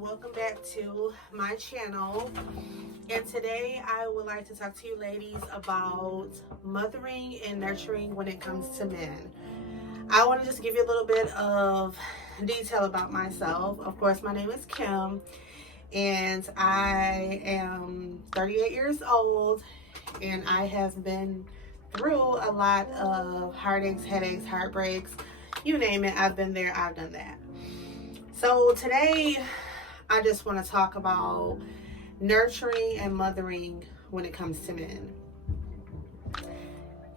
Welcome back to my channel, and today I would like to talk to you ladies about mothering and nurturing when it comes to men. I want to just give you a little bit of detail about myself. Of course, my name is Kim, and I am 38 years old, and I have been through a lot of heartaches, headaches, heartbreaks, you name it. I've been there, I've done that. So today I just want to talk about nurturing and mothering when it comes to men.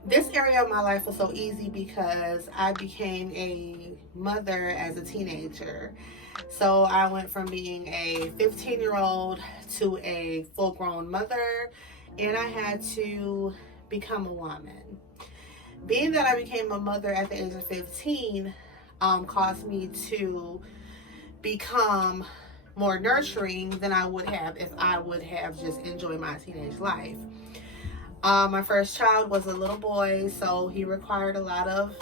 This area of my life was so easy because I became a mother as a teenager. So I went from being a 15-year-old to a full-grown mother, and I had to become a woman. Being that I became a mother at the age of 15 caused me to become more nurturing than I would have if I would have just enjoyed my teenage life. My first child was a little boy, so he required a lot of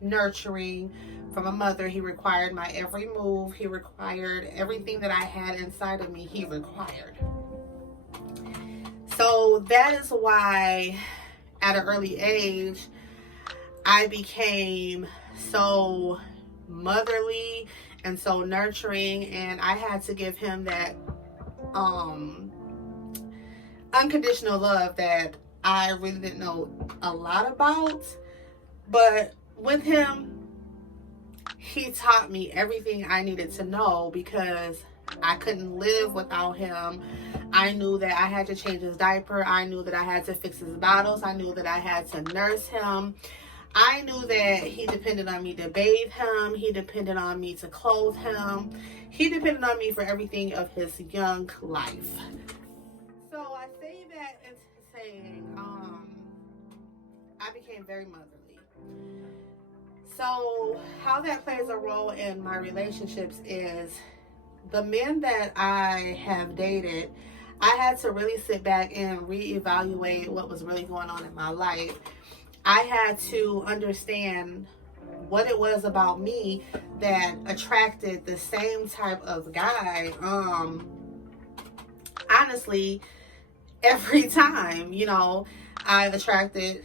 nurturing from a mother. He required my every move. He required everything that I had inside of me. He required. So that is why at an early age I became so motherly and so nurturing, and I had to give him that unconditional love that I really didn't know a lot about. But with him, he taught me everything I needed to know because I couldn't live without him. I knew that I had to change his diaper. I knew that I had to fix his bottles. I knew that I had to nurse him. I knew that he depended on me to bathe him. He depended on me to clothe him. He depended on me for everything of his young life. So I say that into saying I became very motherly. So how that plays a role in my relationships is the men that I have dated, I had to really sit back and reevaluate what was really going on in my life. I had to understand what it was about me that attracted the same type of guy. Honestly, every time, I've attracted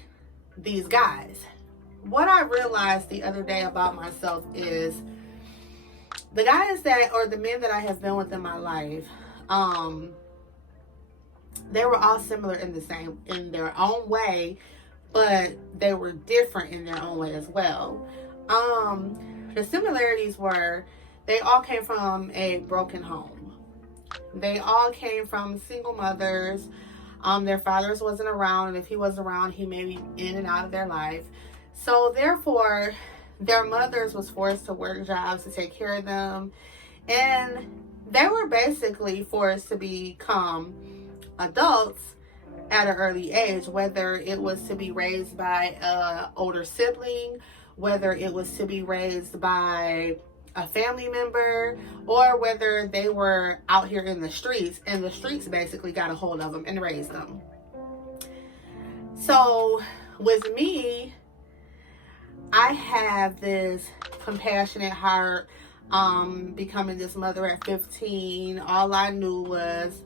these guys. What I realized the other day about myself is the guys or the men that I have been with in my life, they were all similar in their own way, but they were different in their own way as well. The similarities were they all came from a broken home. They all came from single mothers. Their fathers wasn't around, and if he was around, he may be in and out of their life. So therefore, their mothers was forced to work jobs to take care of them, and they were basically forced to become adults at an early age, whether it was to be raised by an older sibling, whether it was to be raised by a family member, or whether they were out here in the streets and the streets basically got a hold of them and raised them. So with me, I have this compassionate heart. Becoming this mother at 15, all I knew was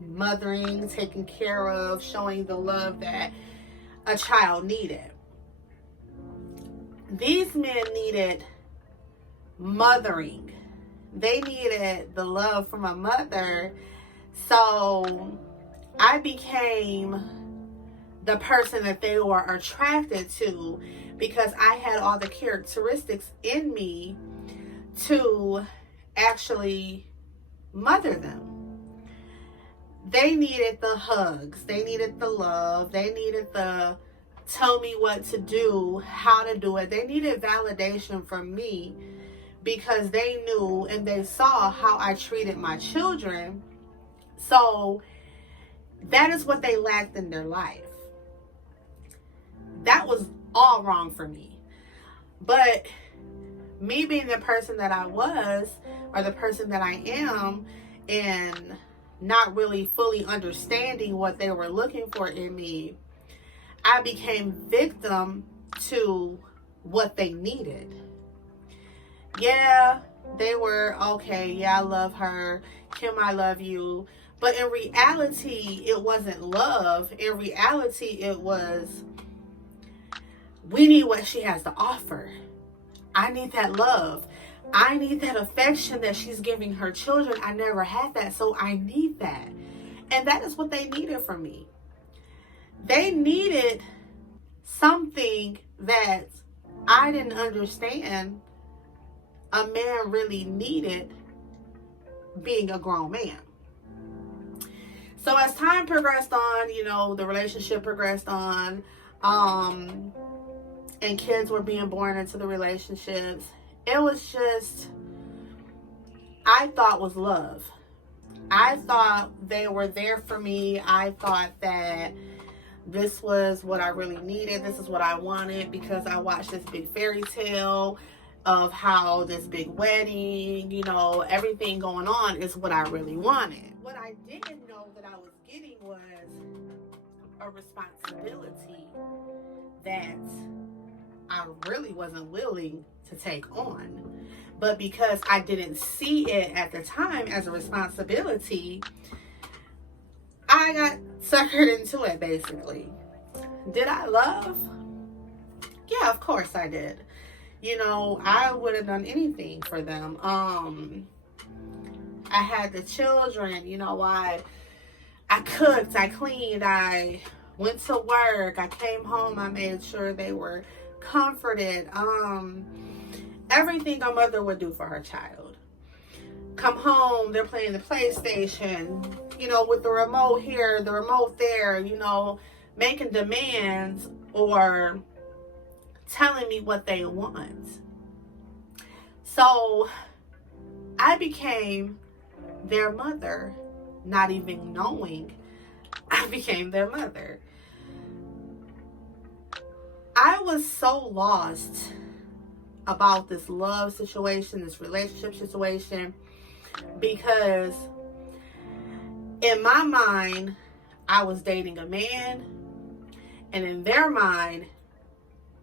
mothering, taking care of, showing the love that a child needed. These men needed mothering. They needed the love from a mother. So I became the person that they were attracted to because I had all the characteristics in me to actually mother them. They needed the hugs. They needed the love. They needed the tell me what to do, how to do it. They needed validation from me because they knew and they saw how I treated my children. So that is what they lacked in their life. That was all wrong for me. But me being the person that I was, or the person that I am, and not really fully understanding what they were looking for in me, I became victim to what they needed. Yeah, They were, okay, yeah, I love her. Kim, I love you. But in reality, it wasn't love. In reality, it was, we need what she has to offer. I need that love. I need that affection that she's giving her children. I never had that, so I need that. And that is what they needed from me. They needed something that I didn't understand a man really needed, being a grown man. So as time progressed on, the relationship progressed on, and kids were being born into the relationships. It was just, I thought was love. I thought they were there for me. I thought that this was what I really needed. This is what I wanted, because I watched this big fairy tale of how this big wedding, everything going on is what I really wanted. What I didn't know that I was getting was a responsibility that I really wasn't willing to take on. But because I didn't see it at the time as a responsibility, I got suckered into it, basically. Did I love? Yeah, of course I did. I would have done anything for them. I had the children, I cooked, I cleaned, I went to work, I came home, I made sure they were comforted. Everything a mother would do for her child. Come home, they're playing the PlayStation, with the remote here, the remote there, making demands or telling me what they want. So I became their mother, not even knowing I became their mother. I was so lost about this love situation, this relationship situation, because in my mind, I was dating a man, and in their mind,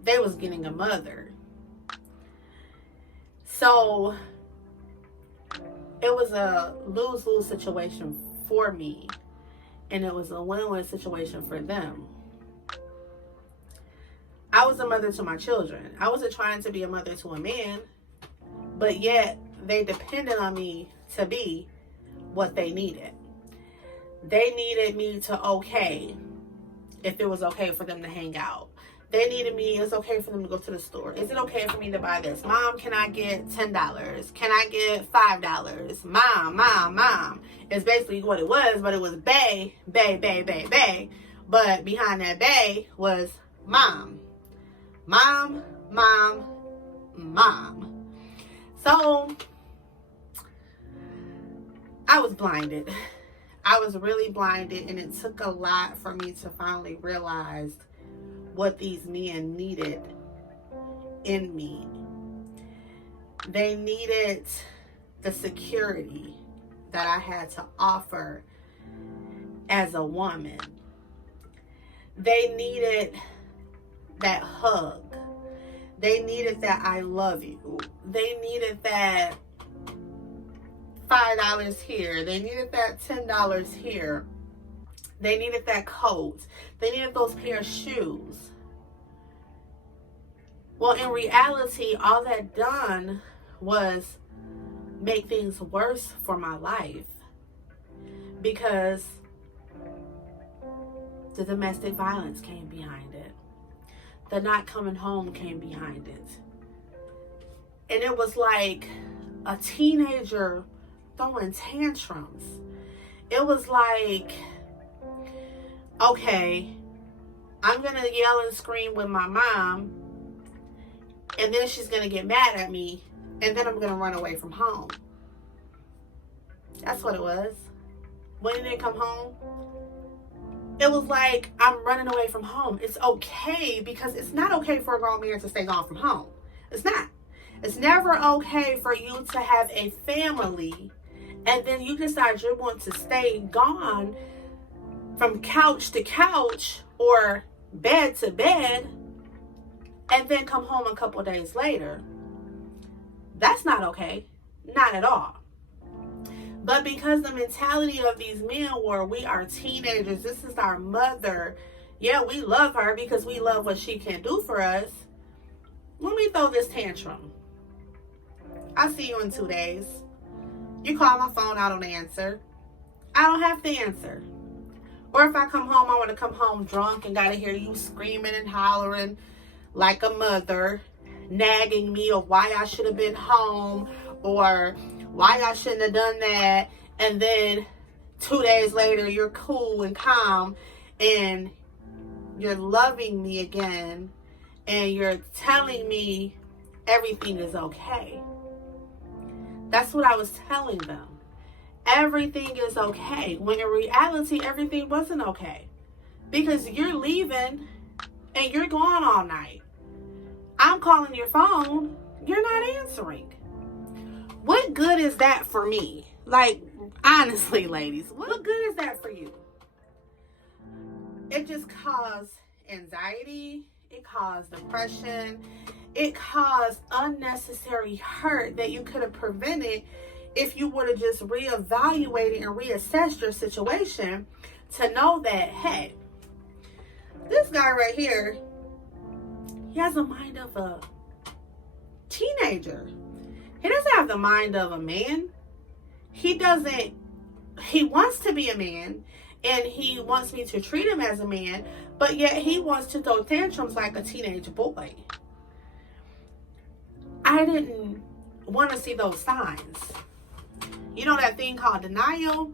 they was getting a mother. So it was a lose-lose situation for me, and it was a win-win situation for them. I was a mother to my children. I wasn't trying to be a mother to a man, but yet they depended on me to be what they needed. They needed me to okay if it was okay for them to hang out. They needed me, it's okay for them to go to the store. Is it okay for me to buy this? Mom, can I get $10? Can I get $5? Mom. It's basically what it was, but it was bae. But behind that bae was mom. Mom. So I was blinded. I was really blinded, and it took a lot for me to finally realize what these men needed in me. They needed the security that I had to offer as a woman. They needed that hug. They needed that I love you. They needed that $5 here. They needed that $10 here. They needed that coat. They needed those pair of shoes. Well, in reality, all that done was make things worse for my life, because the domestic violence came behind it. The not coming home came behind it. And it was like a teenager throwing tantrums. It was like, okay, I'm going to yell and scream with my mom, and then she's going to get mad at me, and then I'm going to run away from home. That's what it was. When they didn't come home, it was like I'm running away from home. It's okay, because it's not okay for a grown man to stay gone from home. It's not. It's never okay for you to have a family and then you decide you want to stay gone from couch to couch or bed to bed and then come home a couple days later. That's not okay. Not at all. But because the mentality of these men were, we are teenagers, this is our mother, yeah, we love her because we love what she can do for us. Let me throw this tantrum. I'll see you in 2 days. You call my phone, I don't answer. I don't have to answer. Or if I come home, I want to come home drunk and gotta hear you screaming and hollering like a mother, nagging me of why I should have been home or why I shouldn't have done that. And then 2 days later, you're cool and calm and you're loving me again and you're telling me everything is okay. That's what I was telling them. Everything is okay. When in reality, everything wasn't okay. Because you're leaving and you're gone all night. I'm calling your phone. You're not answering. What good is that for me? Like, honestly, ladies, what good is that for you? It just caused anxiety. It caused depression. It caused unnecessary hurt that you could have prevented if you would have just reevaluated and reassessed your situation to know that, hey, this guy right here, he has the mind of a teenager. He doesn't have the mind of a man. He wants to be a man and he wants me to treat him as a man, but yet he wants to throw tantrums like a teenage boy. I didn't want to see those signs. You know that thing called denial?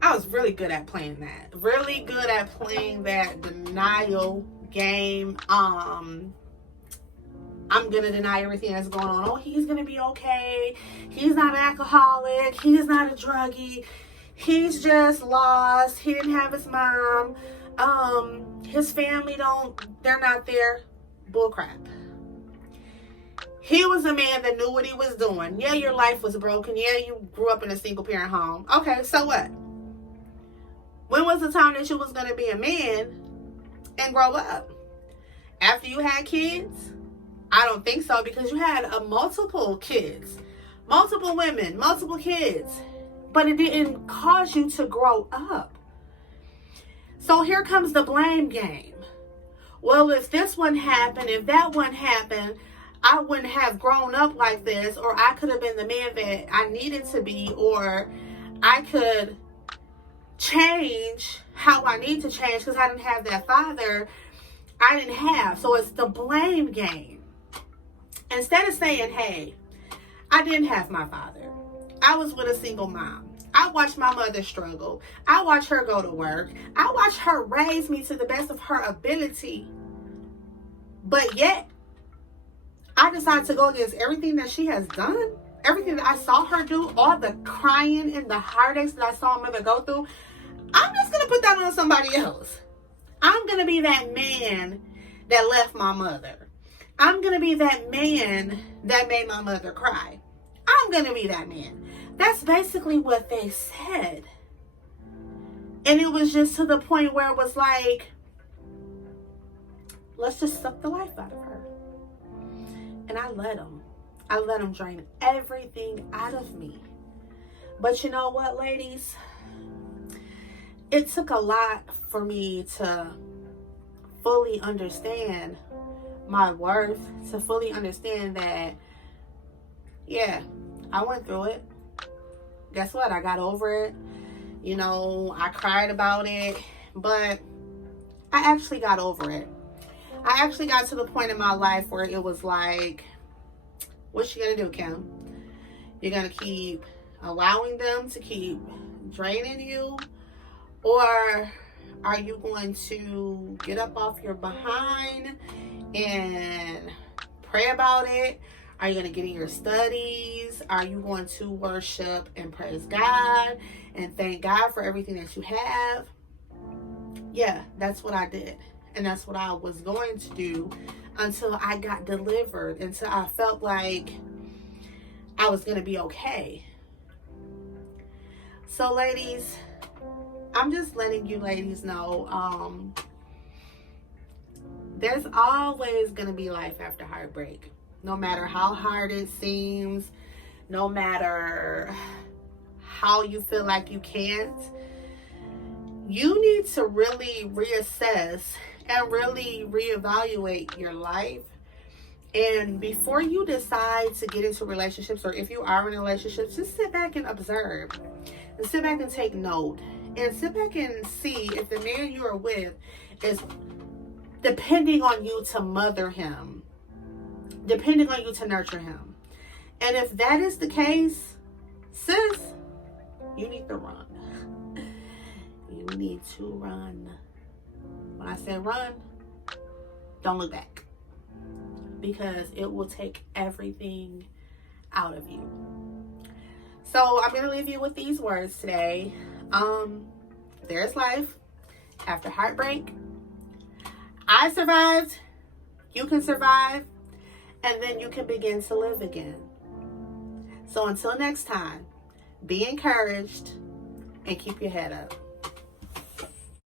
I was really good at playing that. Really good at playing that denial game. I'm going to deny everything that's going on. Oh, he's going to be okay. He's not an alcoholic. He's not a druggie. He's just lost. He didn't have his mom. His family they're not there. Bullcrap. He was a man that knew what he was doing. Yeah, your life was broken. Yeah, you grew up in a single parent home. Okay, so what? When was the time that you was going to be a man and grow up? After you had kids? I don't think so, because you had multiple kids, multiple women, multiple kids, but it didn't cause you to grow up. So here comes the blame game. Well, if this one happened, if that one happened, I wouldn't have grown up like this, or I could have been the man that I needed to be, or I could change how I need to change because I didn't have that father I didn't have. So it's the blame game. Instead of saying, hey, I didn't have my father. I was with a single mom. I watched my mother struggle. I watched her go to work. I watched her raise me to the best of her ability. But yet, I decided to go against everything that she has done. Everything that I saw her do. All the crying and the heartaches that I saw my mother go through. I'm just going to put that on somebody else. I'm going to be that man that left my mother. I'm going to be that man that made my mother cry. I'm going to be that man. That's basically what they said. And it was just to the point where it was like, let's just suck the life out of her. And I let them. I let them drain everything out of me. But you know what, ladies? It took a lot for me to fully understand my worth, to fully understand that, yeah, I went through it. Guess what? I got over it. You know, I cried about it, but I actually got over it. I actually got to the point in my life where it was like, what you gonna do, Kim? You're gonna keep allowing them to keep draining you? Or are you going to get up off your behind and pray about it? Are you going to get in your studies? Are you going to worship and praise God and thank God for everything that you have? Yeah, that's what I did. And that's what I was going to do until I got delivered, until I felt like I was going to be okay. So, ladies, I'm just letting you ladies know, there's always going to be life after heartbreak. No matter how hard it seems, no matter how you feel like you can't, you need to really reassess and really reevaluate your life. And before you decide to get into relationships, or if you are in a relationship, just sit back and observe, and sit back and take note, and sit back and see if the man you are with is depending on you to mother him, depending on you to nurture him. And if that is the case, sis, you need to run. You need to run. When I say run, don't look back, because it will take everything out of you. So I'm going to leave you with these words today. There's life after heartbreak. I survived. You can survive. And then you can begin to live again. So until next time, be encouraged and keep your head up.